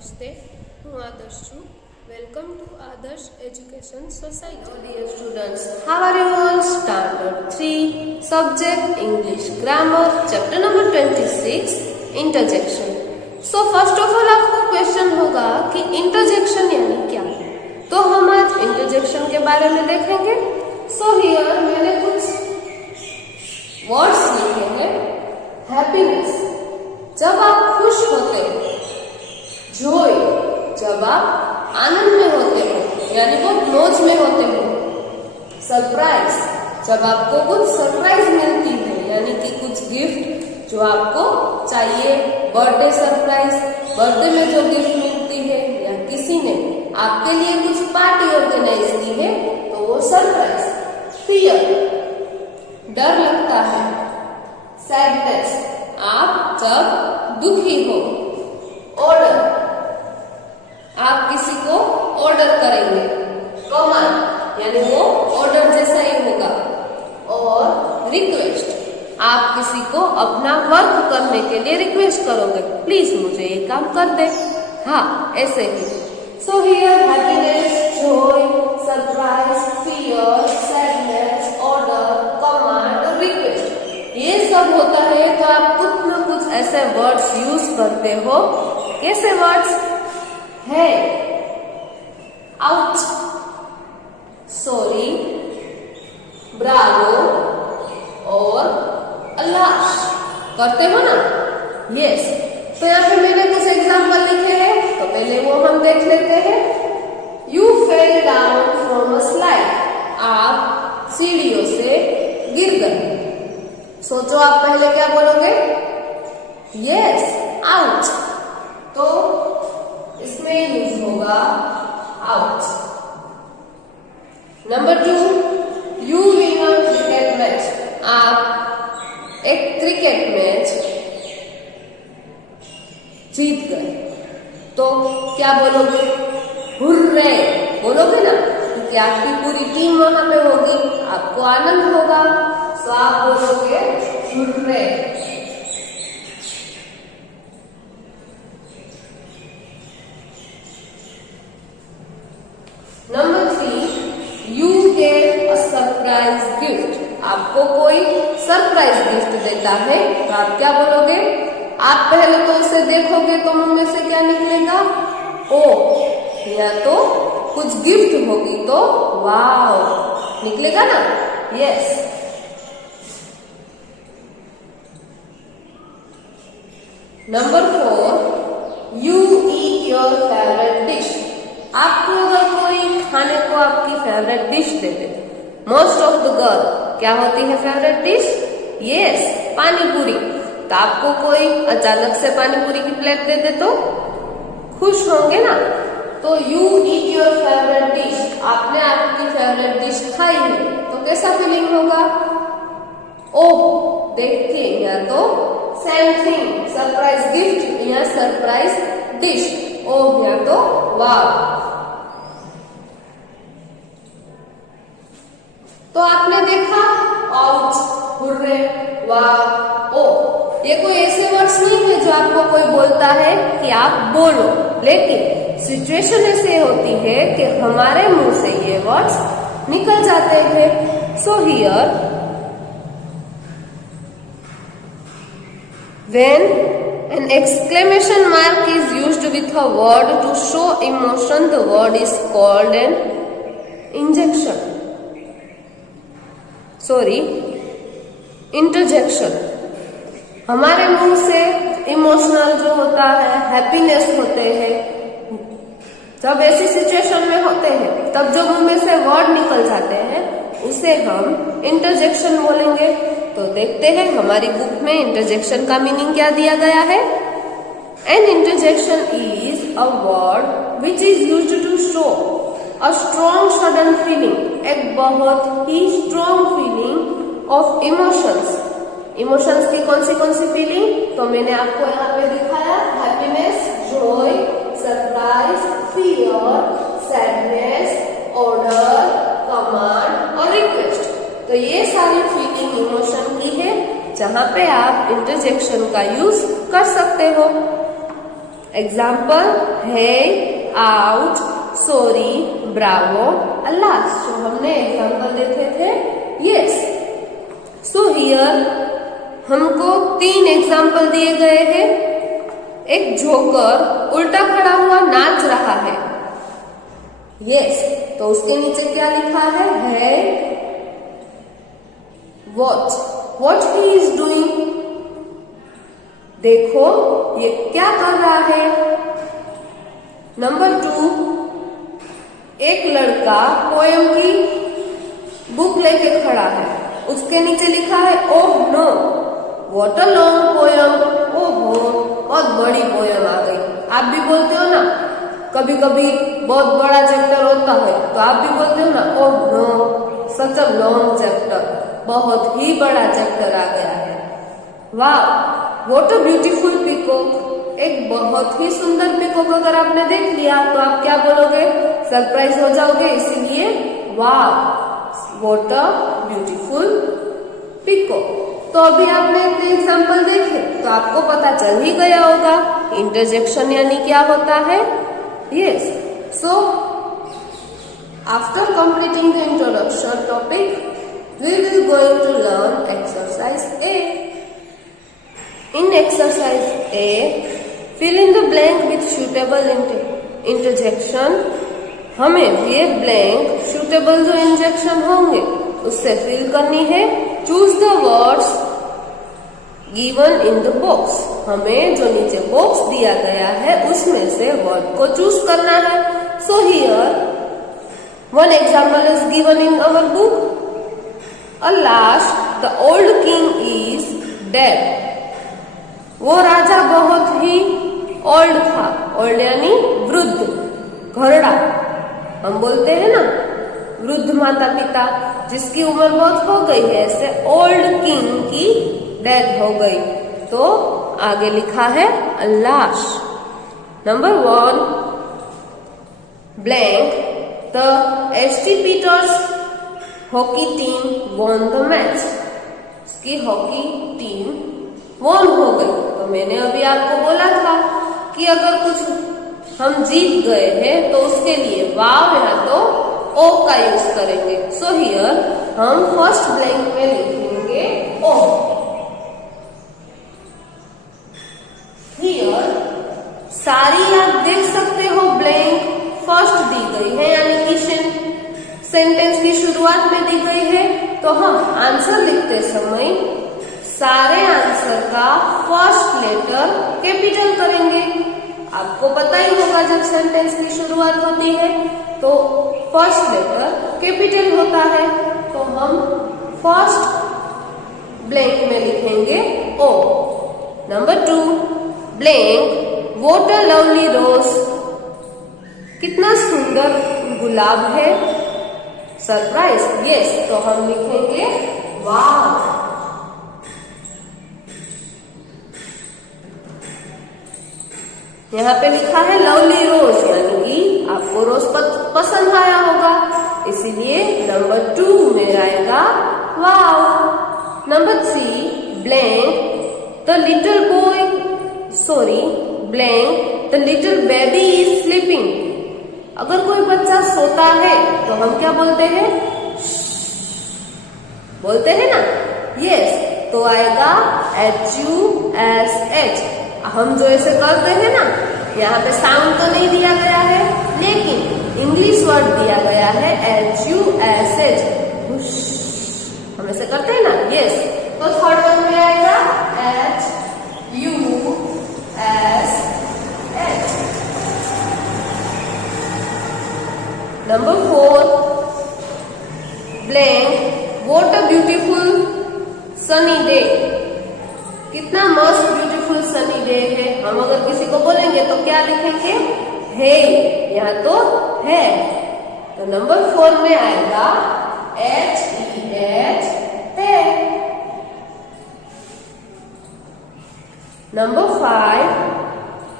નમસ્તે, હું આદર્શ છું. વેલકમ ટુ આદર્શ education society. Dear students, how are you all? Standard 3, subject English Grammar, chapter number 26, interjection. So first of all आपको question होगा कि इंटरजेक्शन यानी क्या. तो हम आज इंटरजेक्शन के बारे में देखेंगे. सो हियर मैंने कुछ वर्ड्स लिखे हैं. हैप्पीनेस, जब आप खुश होते हो. जॉय, जब आप आनंद में होते हो यानी वो मौज में होते हो. सरप्राइज, जब आपको कुछ सरप्राइज मिलती है यानी कि कुछ गिफ्ट जो आपको चाहिए. बर्थडे सरप्राइज, बर्थडे में जो गिफ्ट मिलती है या किसी ने आपके लिए कुछ पार्टी ऑर्गेनाइज की है तो वो सरप्राइज. फियर, डर लगता है. सैडनेस, आप जब दुखी हो. ऑर्डर, आप किसी को ऑर्डर करेंगे. कमांड यानी वो ऑर्डर जैसा ही होगा. और रिक्वेस्ट, आप किसी को अपना वर्क करने के लिए रिक्वेस्ट करोगे, प्लीज मुझे ये काम कर दे. हाँ, ऐसे ही. So here happiness, joy, surprise, fear, sadness, order, command और रिक्वेस्ट, ये सब होता है. तो आप कुछ न कुछ ऐसे वर्ड्स यूज करते हो. कैसे वर्ड्स है? आउच, सॉरी, ब्रावो और अल्लाह करते हो ना. यस. तो यहाँ पे मैंने कुछ एग्जाम्पल लिखे हैं तो पहले वो हम देख लेते हैं. You fell down from a slide, आप सीढ़ियों से गिर गए. सोचो आप पहले क्या बोलोगे? Yes, ouch. तो इसमें यूज होगा ouch. Number 2, you win a cricket match, आप एक क्रिकेट मैच जीत गए. तो क्या बोलोगे? हुर्रे बोलोगे ना, क्योंकि आपकी पूरी टीम वहां पे होगी, आपको आनंद होगा. तो आप बोलोगे hurray. Number 3, you gave a surprise gift, आपको कोई सरप्राइज गिफ्ट देता है तो आप क्या बोलोगे? आप पहले तो उसे देखोगे तो मुंह में से क्या निकलेगा? ओ, या तो कुछ गिफ्ट होगी तो वाव निकलेगा ना. Yes. Number 4, you eat your favourite dish, आपको अगर कोई खाने को आपकी favourite dish they they. Most of the girl क्या होती है फेवरेट डिश? यस, पानी पूरी. तो आपको कोई अचानक से पानी पूरी की प्लेट दे दे तो खुश होंगे ना. तो you eat your favourite dish, आपने आपकी फेवरेट डिश खाई है तो कैसा फीलिंग होगा? ओह देख के, या तो सेम थिंग, सरप्राइज गिफ्ट या सरप्राइज डिश. ओह या तो वाव. तो आपने देखा आउच, हुर्रे, वाव, ओ. ये कोई ऐसे वर्ड्स नहीं है जो आपको कोई बोलता है कि आप बोलो, लेकिन सिचुएशन ऐसे होती है कि हमारे मुंह से ये वर्ड्स निकल जाते हैं. So here when an exclamation mark is used with a word to show emotion, the word is called an injection. Interjection. हमारे मुंह से इमोशनल जो होता है, हैप्पीनेस होते हैं, जब ऐसी सिचुएशन में होते हैं तब जो मुंह में से वर्ड निकल जाते हैं उसे हम इंटरजेक्शन बोलेंगे. तो देखते हैं हमारी बुक में इंटरजेक्शन का मीनिंग क्या दिया गया है. An interjection is a word which is used to show a strong sudden feeling, एक बहुत ही strong feeling of emotions. Emotions की कौन सी फीलिंग? तो मैंने आपको यहाँ पे दिखाया. Happiness, joy, surprise, fear, sadness, order, command और रिक्वेस्ट. तो ये सारी फीलिंग इमोशन की है जहां पे आप इंटरजेक्शन का यूज कर सकते हो. एग्जाम्पल है, आउट, सॉरी, ब्रावो, अल्लाह। जो हमने एग्जाम्पल देखे थे, यस। सो हियर हमको 3 एग्जाम्पल दिए गए हैं। एक जोकर उल्टा खड़ा हुआ नाच रहा है, यस। तो उसके नीचे क्या लिखा है what he is doing। देखो ये क्या कर रहा है। नंबर 2, एक लड़का पोएम की बुक लेके खड़ा है, उसके नीचे लिखा है oh know what a long poem. ओहो बहुत बड़ी पोएम आ गई। आप भी बोलते हो ना, कभी कभी बहुत बड़ा चैप्टर होता है तो आप भी बोलते हो ना oh no such a long chapter, बहुत ही बड़ा चैप्टर आ गया है। वाह व्हाट अ ब्यूटीफुल पीकॉक। एक बहुत ही सुंदर पीकॉक अगर आपने देख लिया तो आप क्या बोलोगे, सरप्राइज हो जाओगे। इसीलिए वाह व्हाट अ ब्यूटीफुल पीकॉक। तो अभी आपने इतने एग्जाम्पल देखे तो आपको पता चल ही गया होगा इंटरजेक्शन यानी क्या होता है। Yes, so after completing the introduction topic we will going to learn exercise A. In exercise A fill in the blank with suitable interjection. हमें ये ब्लैंक सुटेबल जो इंजेक्शन होंगे उससे फिल करनी है। Choose the words given in the box. हमें जो नीचे बॉक्स दिया गया है उसमें से वर्ड को चूज करना है। So here one example is given in our book. Alas the old king is dead. वो राजा बहुत ही ओल्ड था। ओल्ड यानी वृद्ध, घरड़ा। हम बोलते हैं ना वृद्ध माता पिता जिसकी उम्र बहुत हो गई है, ऐसे ओल्ड किंग की डेथ हो गई। तो आगे लिखा है alas. Number 1 blank the ST Peter's hockey team won the match. उसकी हॉकी टीम वॉन हो गई। तो मैंने अभी आपको बोला था कि अगर कुछ हम जीत गए हैं तो उसके लिए वाव या तो ओ का यूज करेंगे। सो हियर हम फर्स्ट ब्लैंक में लिखेंगे ओ। हियर सारी आप देख सकते हो ब्लैंक फर्स्ट दी गई है यानी कि सेंटेंस की शुरुआत में दी गई है। तो हम आंसर लिखते समय सारे आंसर का फर्स्ट लेटर कैपिटल करेंगे। आपको पता ही होगा जब सेंटेंस की शुरुआत होती है तो फर्स्ट लेटर कैपिटल होता है। तो हम फर्स्ट ब्लैंक में लिखेंगे oh. Number 2 blank what a lovely rose. कितना सुंदर गुलाब है। Surprise, yes. तो हम लिखेंगे वाह। यहाँ पे लिखा है लवली रोज यानी कि आपको रोज पसंद आया होगा, इसीलिए नंबर 2 में आएगा wow. Number 3 blank the little boy blank the little baby is sleeping. अगर कोई बच्चा सोता है तो हम क्या बोलते हैं, बोलते हैं ना, यस। तो आएगा HUSH। हम जो ऐसे करते हैं ना, यहाँ पे साउंड तो नहीं दिया गया है लेकिन इंग्लिश वर्ड दिया गया है HUSH। हम ऐसे करते हैं ना, यस। तो थर्ड वन में आएगा HUSH। Number 4 blank what a beautiful sunny day. कितना मस्त ब्यूटीफुल सनी डे है। हम अगर किसी को बोलेंगे तो क्या लिखेंगे, है। यहाँ तो है। तो नंबर 4 में आएगा HEH है। Number 5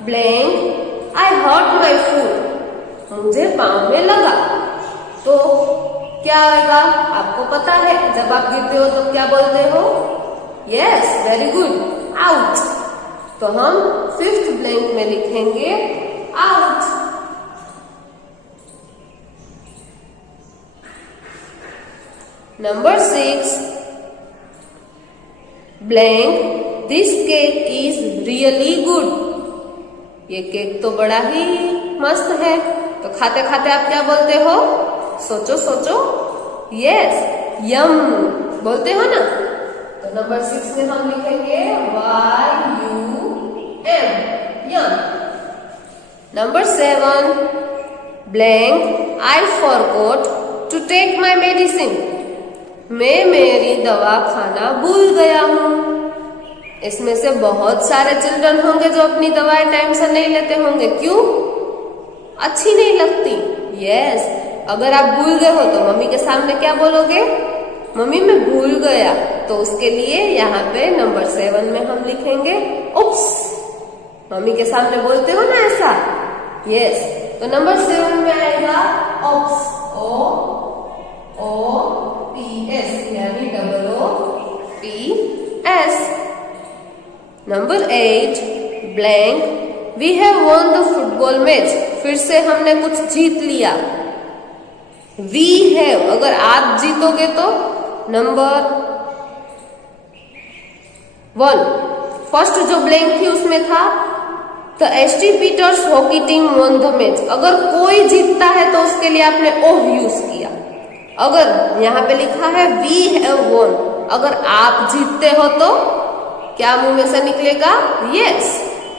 blank I hurt my foot. मुझे पाँव में लगा। तो क्या आएगा, आपको पता है जब आप गिरते हो तो क्या बोलते हो, यस, वेरी गुड, आउट। तो हम 5th ब्लैंक में लिखेंगे number 6, blank this cake is really good. ये केक तो बड़ा ही मस्त है। तो खाते खाते आप क्या बोलते हो? सोचो सोचो। यस, यम बोलते हो ना। तो नंबर 6 में हम लिखेंगे YUM, yum. Number 7, blank I forgot to take my medicine. मैं मेरी दवा खाना भूल गया हूँ। इसमें से बहुत सारे चिल्ड्रन होंगे जो अपनी दवाएं टाइम से नहीं लेते होंगे। क्यों? अच्छी नहीं लगती। यस, अगर आप भूल गए हो तो मम्मी के सामने क्या बोलोगे? मम्मी मैं भूल गया। तो उसके लिए यहाँ पे नंबर 7 में हम लिखेंगे उप्स। मम्मी के सामने बोलते हो ना ऐसा। यस, तो नंबर 7 में आएगा ओप्स, OOPS यानी OOPS। Number 8, blank we have won the football match. फिर से हमने कुछ जीत लिया। वी हैव, अगर आप जीतोगे तो नंबर 1, फर्स्ट जो ब्लैंक थी उसमें था the ST Peters hockey team won the match. अगर कोई जीतता है तो उसके लिए आपने ओह यूज किया। अगर यहाँ पे लिखा है वी हैव वॉन, अगर आप जीतते हो तो क्या मुंह में से निकलेगा? यस,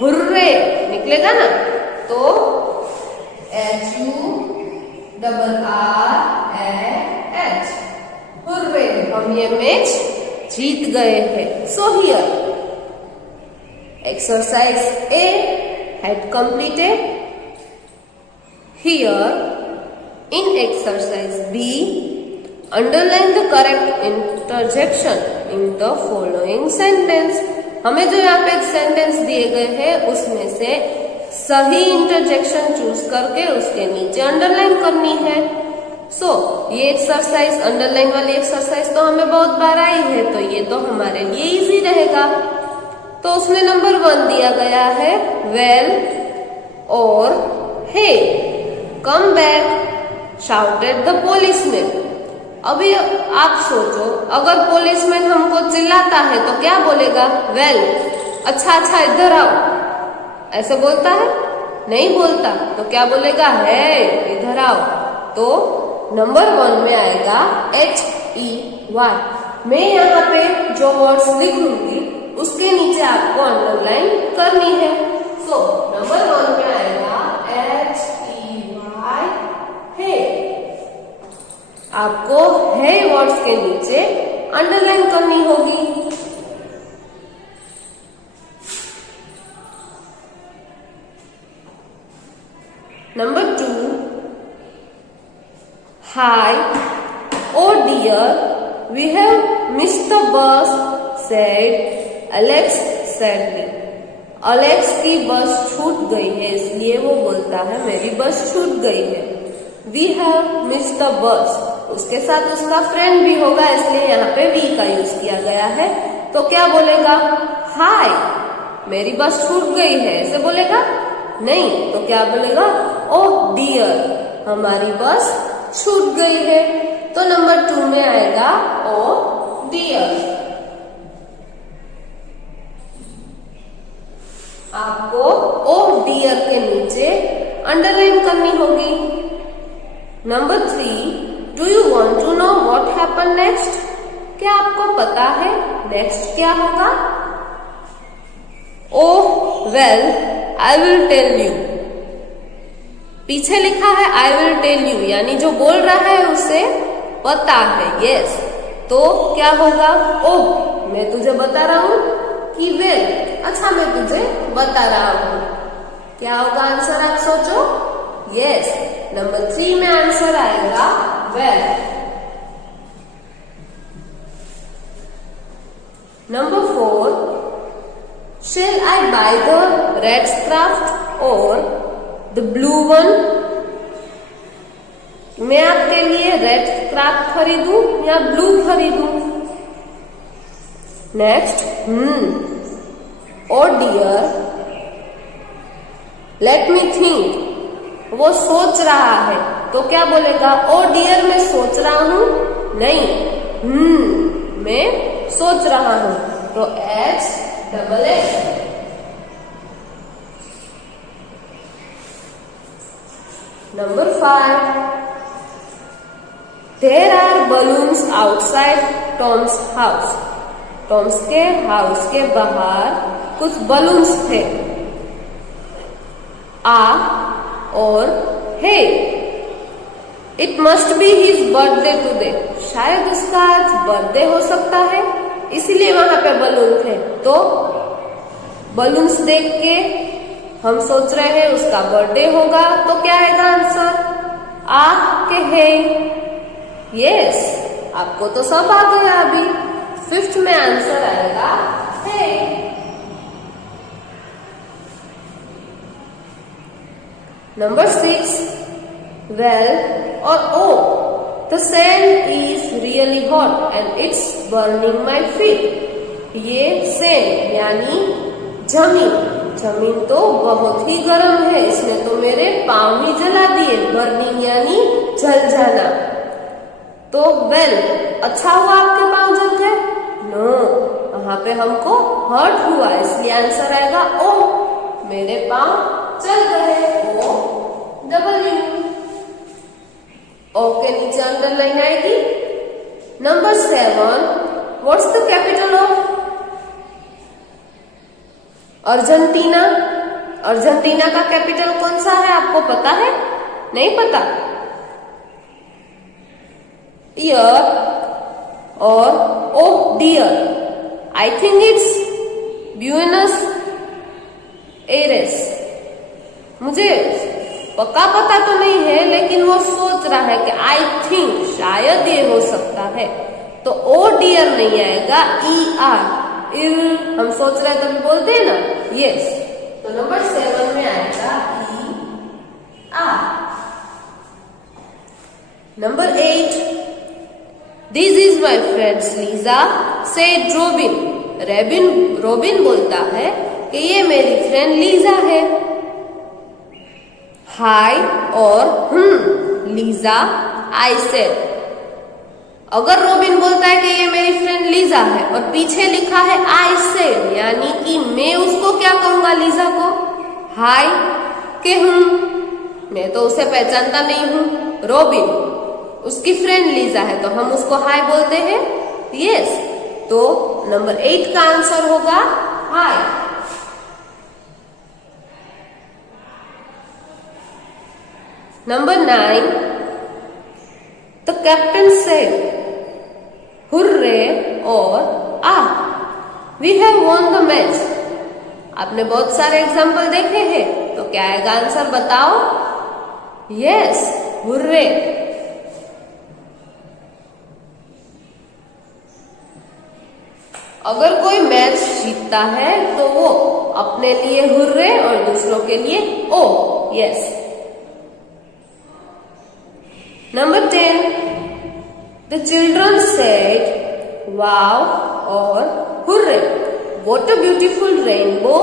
हुर्रे निकलेगा ना। तो HURRAH, हुर्रे, हम ये मैच जीत गए हैं। So here exercise A had completed. Here in exercise B, underline the correct interjection in the following sentence. हमें जो यहाँ पे एक सेंटेंस दिए गए हैं उसमें से सही इंटरजेक्शन चूज करके उसके नीचे अंडरलाइन करनी है। ये एक्सरसाइज, अंडरलाइन वाली एक्सरसाइज तो हमें बहुत बार आई है, तो ये तो हमारे लिए इजी रहेगा। तो उसमें नंबर 1 दिया गया है वेल और hey come back shouted the policeman. अभी आप सोचो, अगर पुलिसमैन हमको चिल्लाता है तो क्या बोलेगा? वेल, अच्छा अच्छा इधर आओ, ऐसे बोलता है? नहीं बोलता। तो क्या बोलेगा? है इधर आओ। तो नंबर 1 में आएगा HEY। मैं यहाँ पे जो वर्ड्स लिखूंगी उसके नीचे आपको अंडरलाइन करनी है। नंबर 1 में आएगा HEY, है। आपको है वर्ड्स के नीचे अंडरलाइन करनी होगी। Number 2, hi oh dear we have missed the bus said Alex sadly. Alex की बस छूट गई है, इसलिए वो बोलता है मेरी बस छूट गई है। वी हैव मिस्ड द बस, उसके साथ उसका फ्रेंड भी होगा, इसलिए यहाँ पे वी का यूज किया गया है। तो क्या बोलेगा? हाय मेरी बस छूट गई है, ऐसे बोलेगा? नहीं। तो क्या बोलेगा? ओह डियर हमारी बस छूट गई है। तो नंबर 2 में आएगा ओह डियर। आपको ओह डियर के नीचे अंडरलाइन करनी होगी। Number 3, do you want to know what happen next? क्या आपको पता है नेक्स्ट क्या होगा? Oh well I will tell you. पीछे लिखा है आई विल टेल यू, यानी जो बोल रहा है उसे पता है। यस, तो क्या होगा? ओह मैं तुझे बता रहा हूँ कि वेल, अच्छा मैं तुझे बता रहा हूँ। क्या होगा आंसर? आप सोचो। यस, नंबर 3 में आंसर आएगा well. Number 4, shall I buy the red craft or the blue one? मैं आपके लिए रेड क्राफ्ट खरीदूं या ब्लू खरीदूं? नेक्स्ट, ओ डियर लेट मी थिंक। वो सोच रहा है, तो क्या बोलेगा? ओ डियर मैं सोच रहा हूं? नहीं, मैं सोच रहा हूँ, तो HHH। Number 5. There are balloons outside Tom's house. Tom's के हाउस के बाहर कुछ बलून्स थे। और hey, it must be his birthday today. शायद उसका आज बर्थडे हो सकता है, इसलिए वहां पे बलून थे। तो बलून्स देख के हम सोच रहे हैं उसका बर्थडे होगा, तो क्या आएगा आंसर? के है। यस, आपको तो सब आ गया अभी। 5th में आंसर आएगा है। Number 6. Well or oh, the sand is really hot and it's burning my feet. ये sand यानी जमीन तो बहुत ही गर्म है, इसने तो मेरे पाँव ही जला दिए। बर्निंग यानी जल जाना। तो वेल, अच्छा हुआ आपके पाँव जल गए? नो, वहां पे हमको हर्ट हुआ, इसलिए आंसर आएगा ओ, मेरे पाँव जल गए। OW। ओ के नीचे अंडरलाइन आएगी। Number 7. What's the capital of Argentina? Argentina का कैपिटल कौन सा है, आपको पता है? नहीं पता? ईयर और oh dear? I think it's Buenos Aires. मुझे पक्का पता तो नहीं है, लेकिन वो सोच रहा है कि आई थिंक शायद ये हो सकता है। तो ओ डियर नहीं आएगा, ER। हम सोच रहे हैं तभी बोलते हैं ना। यस, तो नंबर 7 में आएगा ER। Number 8. This is my friend Lisa, said Robin. Robin बोलता है कि ये मेरी फ्रेंड लीजा है। हाय और लीजा, आई सेड। अगर रोबिन बोलता है कि ये मेरी फ्रेंड लीजा है और पीछे लिखा है आई सेड, यानी कि मैं उसको क्या कहूंगा लीजा को? हाय के मैं तो उसे पहचानता नहीं हूँ। रोबिन उसकी फ्रेंड लीजा है, तो हम उसको हाय बोलते हैं। यस, तो नंबर 8 का आंसर होगा हाय। Number 9. The captain said, "Hurray!" और we have won the match. आपने बहुत सारे एग्जाम्पल देखे हैं, तो क्या आएगा आंसर बताओ? Yes, hurray. अगर कोई मैच जीतता है तो वो अपने लिए हुर्रे और दूसरों के लिए ओ। Yes. Number 10. The children said, "Wow!" और "Hurray! What a beautiful rainbow!"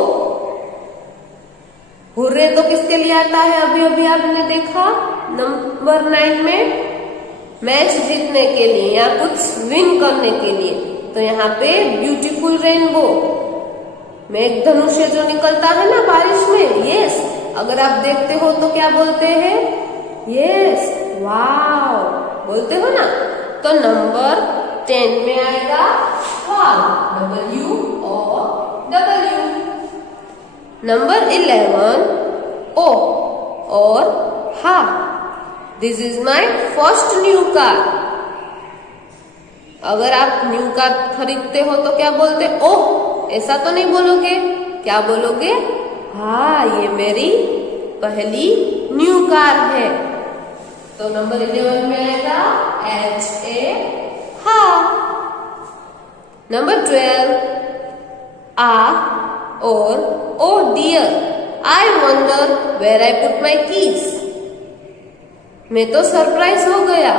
Hurray तो किसके लिए आता है? अभी अभी आपने देखा नंबर 9 में, मैच जीतने के लिए या कुछ विन करने के लिए। तो यहाँ पे ब्यूटीफुल रेनबो, मेघ धनुष्य जो निकलता है ना बारिश में। यस, अगर आप देखते हो तो क्या बोलते हैं? यस, वाव बोलते हो ना। तो नंबर 10 में आएगा वाव, W और W। नंबर 11, ओ और हा। This is my first new car. अगर आप न्यू कार खरीदते हो तो क्या बोलते? ओह, ऐसा तो नहीं बोलोगे। क्या बोलोगे? हाँ, ये मेरी पहली न्यू कार है। तो नंबर 11 में आएगा HA, हा। नंबर 12, और oh dear, I wonder where I put my keys. मैं तो सरप्राइज हो गया,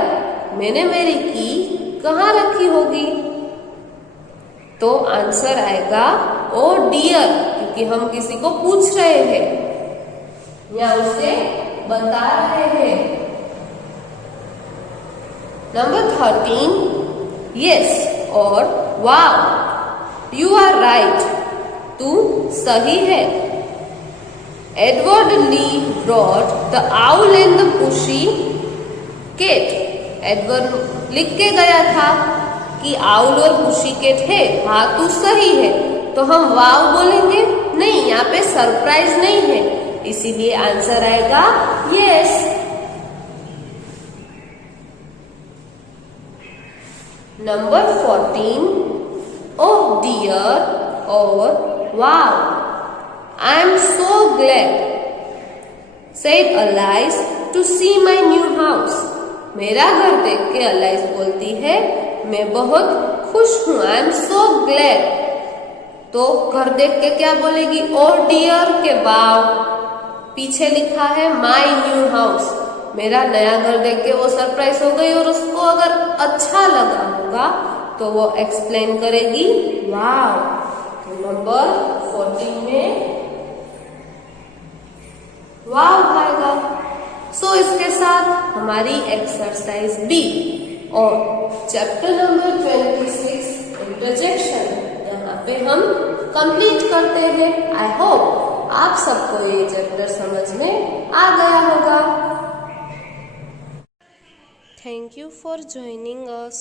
मैंने मेरी की कहाँ रखी होगी? तो आंसर आएगा ओ डियर, क्योंकि हम किसी को पूछ रहे हैं या उसे बता रहे हैं। नंबर 13, यस और वाव यू आर राइट, तू सही है। Edward Lear brought the owl and the pussy cat. Edward लिख के गया था कि आउल और पुशी कैट है, हाँ तू सही है, तो हम वाव बोलेंगे नहीं, यहाँ पे सरप्राइज नहीं है, इसीलिए आंसर आएगा यस। नंबर 14, ओह डियर और wow. I am so glad said Alice to see my new house. मेरा घर देख के अलाइस बोलती है मैं बहुत खुश हूँ, आई एम सो ग्लैड। तो घर देख के क्या बोलेगी, ओह डियर के वाव, पीछे लिखा है माई न्यू हाउस, मेरा नया घर देख के वो सरप्राइज हो गई और उसको अगर अच्छा लगा होगा तो वो एक्सप्लेन करेगी वाव। तो नंबर 14 में वाव आएगा। सो इसके साथ हमारी एक्सरसाइज बी और चैप्टर नंबर 26 इंटरजेक्शन यहाँ पे हम कंप्लीट करते हैं। आई होप आप सबको ये चैप्टर समझ में आ गया होगा। Thank you for joining us.